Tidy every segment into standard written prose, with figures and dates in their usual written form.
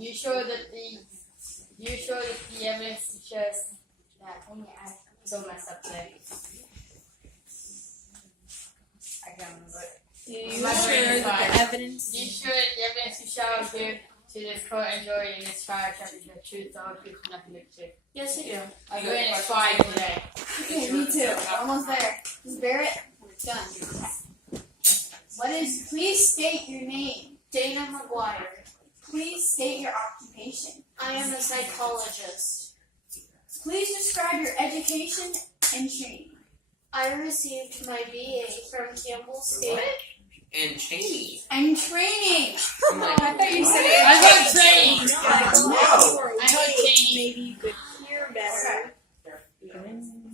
You sure that the evidence shows that so messed up today? I can't remember. You sure that the evidence? You sure that the evidence you shall give to this court and jury in this trial shall be the truth, the whole truth, and nothing but the truth? Yes, I do. I'm doing it 5 today. Okay, me too. Almost there. Ms. Barrett, we're done. Please state your name. Dana McGuire. Please state your occupation. I am a psychologist. Please describe your education and training. I received my BA from Campbell State. And Cheney. And training. I'm like, I thought you said I heard training. no. I heard training. Maybe you could hear better.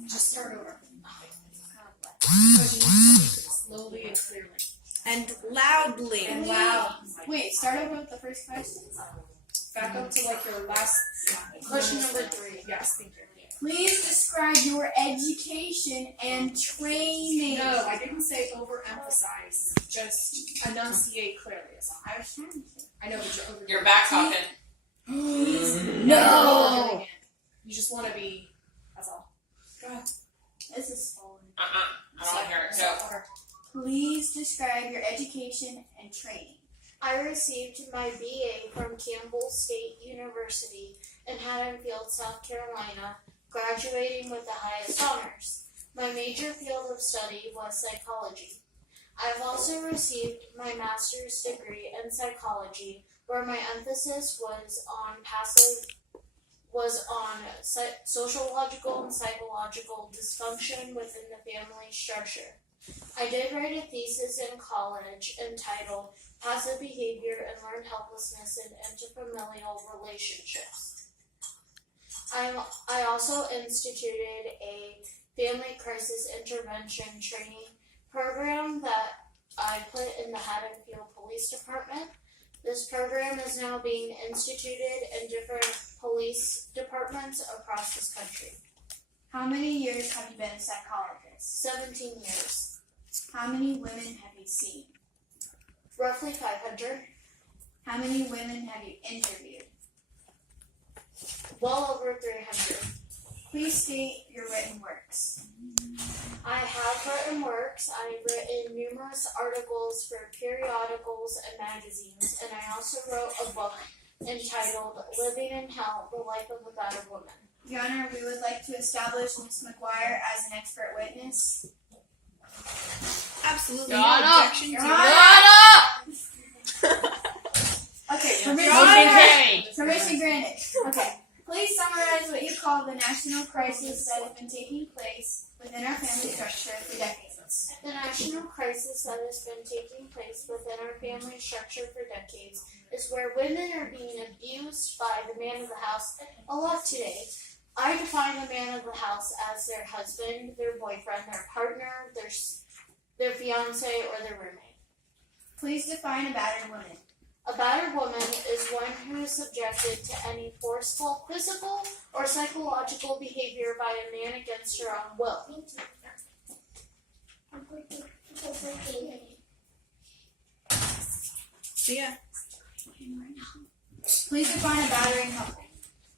Just start over. Slowly and clearly. And loudly. And loud. Wait, start over with the first question. Back up to like your last Question number 3. Yes, thank you. Please describe your education and training. No, I didn't say overemphasize. Just enunciate clearly. I was trying to. I know, but you're over. You're back talking. No. You just want to be. That's all. Go ahead. This is falling. I don't want to hear it. Go. Please describe your education and training. I received my BA from Campbell State University in Haddonfield, South Carolina, graduating with the highest honors. My major field of study was psychology. I have also received my master's degree in psychology, where my emphasis was on sociological and psychological dysfunction within the family structure. I did write a thesis in college entitled Passive Behavior and Learned Helplessness in Interfamilial Relationships. I also instituted a family crisis intervention training program that I put in the Haddonfield Police Department. This program is now being instituted in different police departments across this country. How many years have you been a psychologist? 17 years. How many women have you seen? Roughly 500. How many women have you interviewed? Well over 300. Please state your written works. I have written works. I've written numerous articles for periodicals and magazines, and I also wrote a book entitled Living in Hell, The Life of a Battered Woman. Your Honor, we would like to establish Ms. McGuire as an expert witness. Absolutely Your no Honor. objection Your to Honor. that. Okay, Motion carried. permission granted. Okay, please summarize what you call the national crisis that has been taking place within our family structure for decades. The national crisis that has been taking place within our family structure for decades is where women are being abused by the man of the house a lot today. I define the man of the house as their husband, their boyfriend, their partner, their fiance, or their roommate. Please define a battered woman. A battered woman is one who is subjected to any forceful physical or psychological behavior by a man against her own will. Yeah. Please define a battering couple.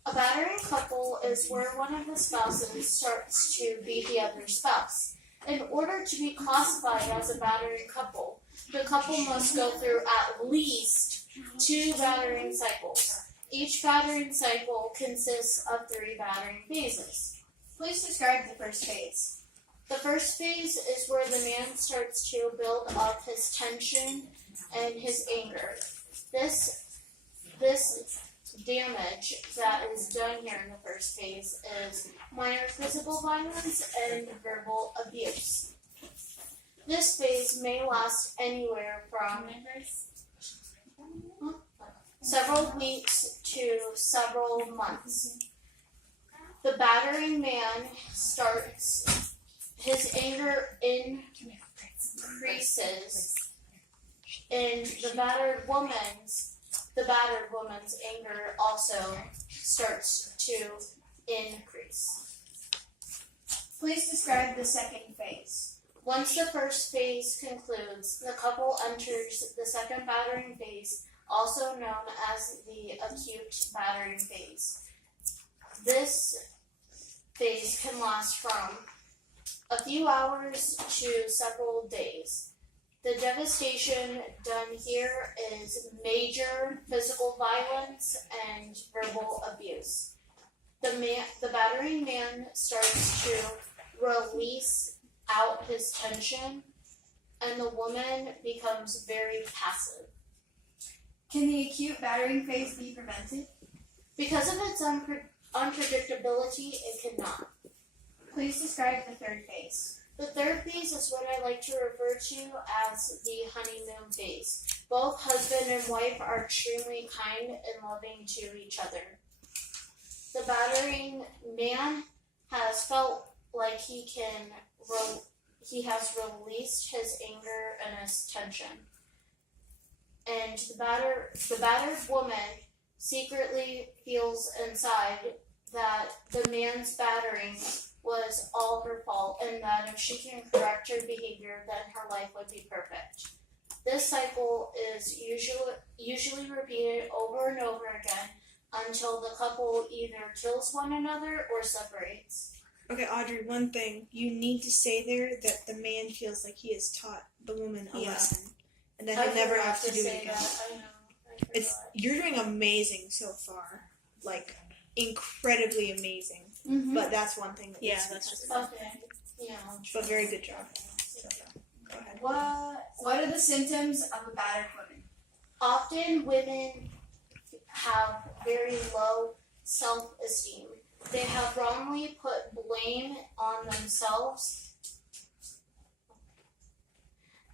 A battering couple is where one of the spouses starts to beat the other spouse. In order to be classified as a battering couple, the couple must go through at least 2 battering cycles. Each battering cycle consists of 3 battering phases. Please describe the first phase. The first phase is where the man starts to build up his tension and his anger. This damage that is done here in the first phase is minor physical violence and verbal abuse. This phase may last anywhere from several weeks to several months. The battering man starts, his anger increases, and the battered woman's anger also starts to increase. Please describe the second phase. Once the first phase concludes, the couple enters the second battering phase also known as the acute battering phase. This phase can last from a few hours to several days. The devastation done here is major physical violence and verbal abuse. The battering man starts to release out his tension, and the woman becomes very passive. Can the acute battering phase be prevented? Because of its unpredictability, it cannot. Please describe the third phase. The third phase is what I like to refer to as the honeymoon phase. Both husband and wife are extremely kind and loving to each other. The battering man has felt like he has released his anger and his tension. And the battered woman secretly feels inside that the man's battering was all her fault, and that if she can correct her behavior, then her life would be perfect. This cycle is usually repeated over and over again until the couple either kills one another or separates. Okay, Audrey, one thing. You need to say there that the man feels like he has taught the woman a lesson. And that he'll never have to do it again. I know. You're doing amazing so far. Like, incredibly amazing. Mm-hmm. But that's one thing that Yeah, needs to be that's just- tested. Okay. Yeah. But very good job. So, go ahead. What are the symptoms of a battered woman? Often women have very low self-esteem. They have wrongly put blame on themselves,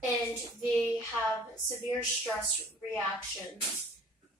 and they have severe stress reactions.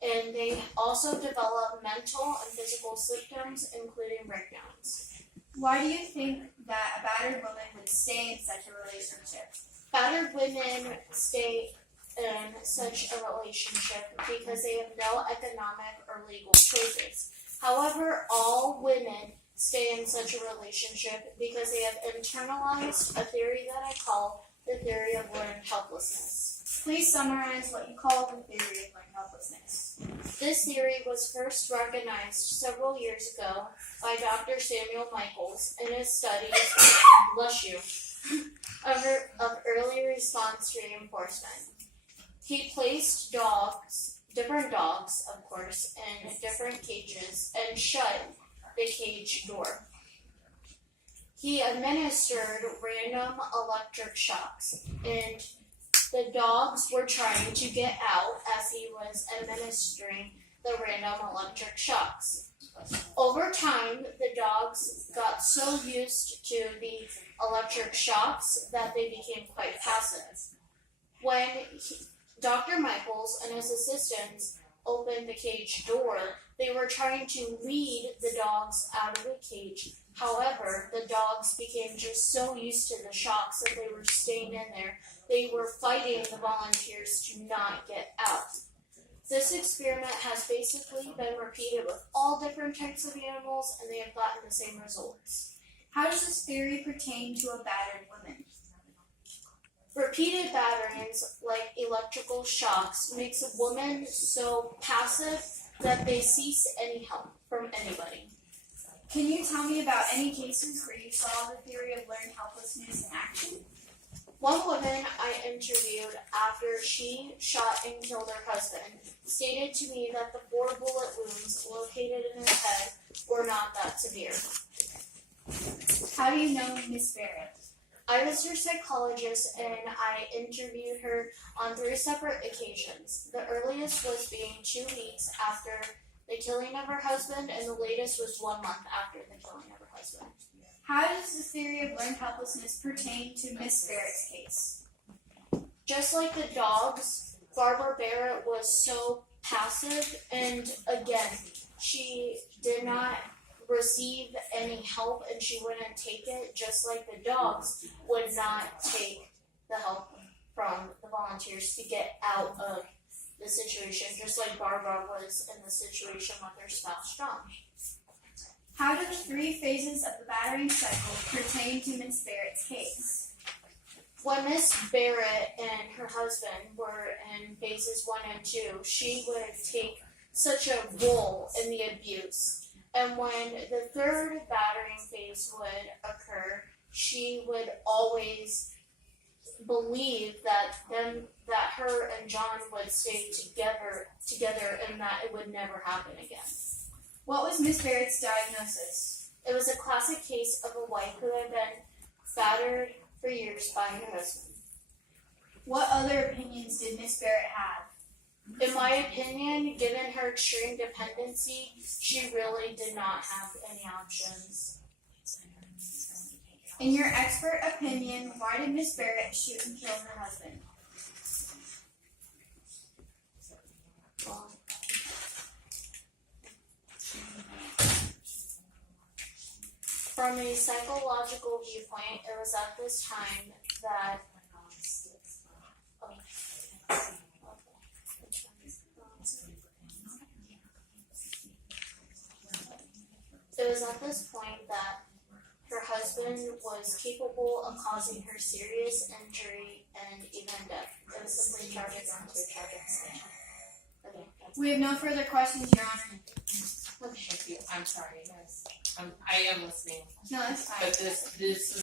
And they also develop mental and physical symptoms, including breakdowns. Why do you think that a battered woman would stay in such a relationship? Battered women stay in such a relationship because they have no economic or legal choices. However, all women stay in such a relationship because they have internalized a theory that I call the theory of learned helplessness. Please summarize what you call the theory of learned helplessness. This theory was first recognized several years ago by Dr. Samuel Michaels in his studies, bless you, of early response reinforcement. He placed different dogs, of course, in different cages and shut the cage door. He administered random electric shocks, and the dogs were trying to get out as he was administering the random electric shocks. Over time, the dogs got so used to the electric shocks that they became quite passive. When Dr. Michaels and his assistants opened the cage door, they were trying to lead the dogs out of the cage. However, the dogs became just so used to the shocks that they were staying in there. They were fighting the volunteers to not get out. This experiment has basically been repeated with all different types of animals, and they have gotten the same results. How does this theory pertain to a battered woman? Repeated batterings, like electrical shocks, makes a woman so passive that they cease any help from anybody. Can you tell me about any cases where you saw the theory of learned helplessness in action? One woman I interviewed after she shot and killed her husband stated to me that the 4 bullet wounds located in her head were not that severe. How do you know Miss Barrett? I was her psychologist, and I interviewed her on 3 separate occasions. The earliest was being 2 weeks after the killing of her husband, and the latest was 1 month after the killing of her husband. How does the theory of learned helplessness pertain to Miss Barrett's case? Just like the dogs, Barbara Barrett was so passive, and again, she did not receive any help, and she wouldn't take it, just like the dogs would not take the help from the volunteers to get out of the situation, just like Barbara was in the situation with her spouse John. How do the 3 phases of the battering cycle pertain to Miss Barrett's case? When Miss Barrett and her husband were in phases 1 and 2, she would take such a role in the abuse. And when the third battering phase would occur, she would always believe that her and John would stay together and that it would never happen again. What was Miss Barrett's diagnosis? It was a classic case of a wife who had been battered for years by her husband. What other opinions did Miss Barrett have? In my opinion, given her extreme dependency, she really did not have any options. In your expert opinion, why did Miss Barrett shoot and kill her husband? From a psychological viewpoint, it was at this time that her husband was capable of causing her serious injury and even death. It was simply charges onto a charging station. Okay, We have no further questions, Your Honor. Thank you. I'm sorry, guys. I am listening, No, that's fine. but this is